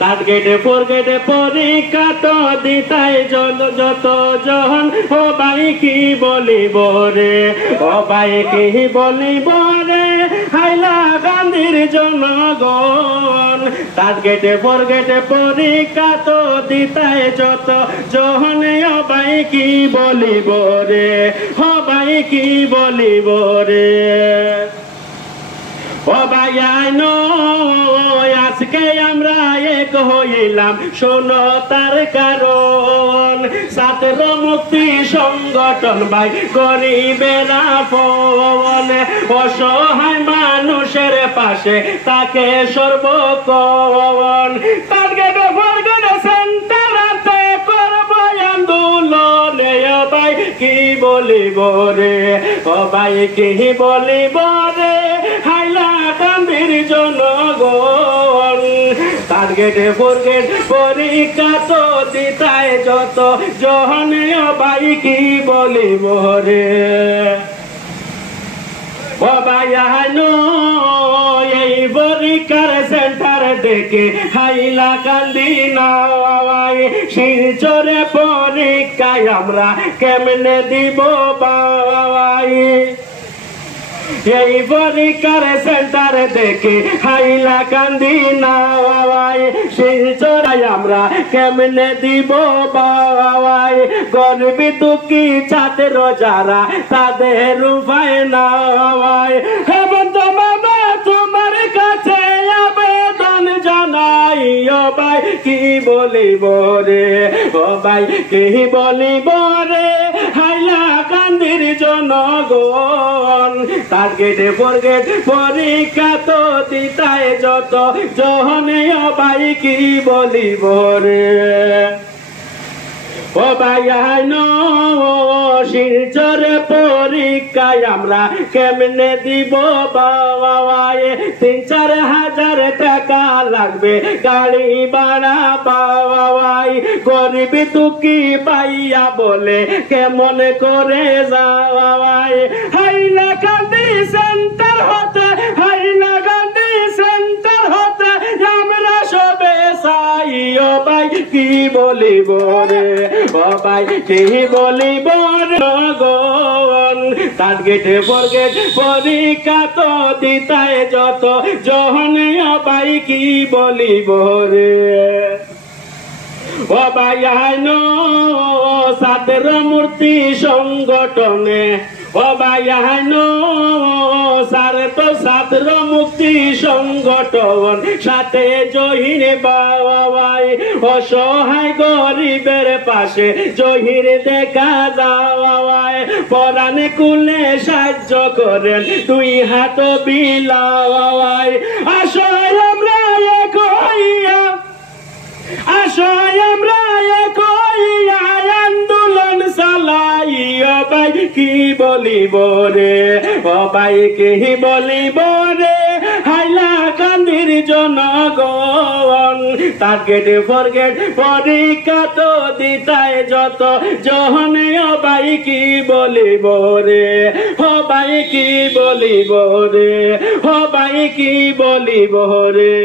টার্গেটে ফোরগেটে পরীক্ষা তো দিতাই যত জন ও ভাই কি বলিব রে ও ভাই কি বলিব রে হাইলাকান্দির জনগণ টার্গেটে ফোরগেটে পরীক্ষা তো দিতাই যত জন ও ভাই কি বলিব রে ও ভাই কি বলিব রে ও ভাই আইনো আজকে আমরা এক হইলাম শোনো তার কারণ ছাত্র মুক্তি সংগঠন ভাই গরিবের আপন অসহায় মানুষের পাশে তাকে সর্বক্ষণ টার্গেটে ফরগেটে সেন্টারে করব আন্দোলন ও ভাই কি বলিব রে ও ভাই কি বলিব রে হাইলাকান্দির জনগণ টার্গেটে ফোরগেট পরীক্ষা তো দিতাই যত জন ও ভাই কি বলিব রে ও ভাই আইনো এই পরীক্ষার সেন্টার দেখে হাইলাকান্দি নাওয়াই শিলচরে পরীক্ষায় আমরা কেমনে দিব বাবাই এই পরীক্ষার সেন্টার দেখে হাইলাকান্দি নাওয়াই শিলচরাই আমরা কেমনে দিব বাবাই গরিবী দুঃখী ছাত্র যারা তাদের উপায় নাওয়াই এবং তোমার কাছে আবেদন জানাই ও ভাই কি বলিব রে ও ভাই কি বলিব রে হাইলাকান্দির জনগণ টার্গেটে ফোরগেট পরীক্ষা তো দিতাই যত জনে ও ভাই কি বলিব রে ও ভাই আইনো শিলচরে পরীক্ষায় আমরা কেমনে দিব বাবাই ৩-৪ হাজার টাকা লাগবে গাড়ি ভাড়া বাবাই গরিবী দুঃখী পাইয়া বলে কেমন করে যাওয়াই হাইলাকান্দি সেন্টার হতে হাইলাকান্দি সেন্টার হতে আমরা সবে চাই ও ভাই কি বলিব রে ও ভাই কি বলিব টার্গেটে ফোরগেট পরীক্ষা তো দিতাই যত জন ও ভাই কি বলিব রে ও ভাই আইনো ছাত্র মূর্তি সংগঠনে ও ভাই আইনো ছাত্র মুক্তি সংগঠন সাথে জহির বাবাই অসহায় গরিবের পাশে জহির দেখা যাওয়াই পরাণে কুলে সাহায্য করেন দুই হাত বিলাওয়াই আশায় আমরা এক হইয়া আশায় আমরা এক হইয়া আন্দোলন চালাই ও ভাই কি বলিব রে ও ভাই কি বলিব রে হাইলাকান্দির জনগণ টার্গেটে ফোরগেট পরীক্ষা তো দিতাই যত জনে ও ভাই কি বলিব রে ও ভাই কি বলিব রে ও ভাই কি বলিব রে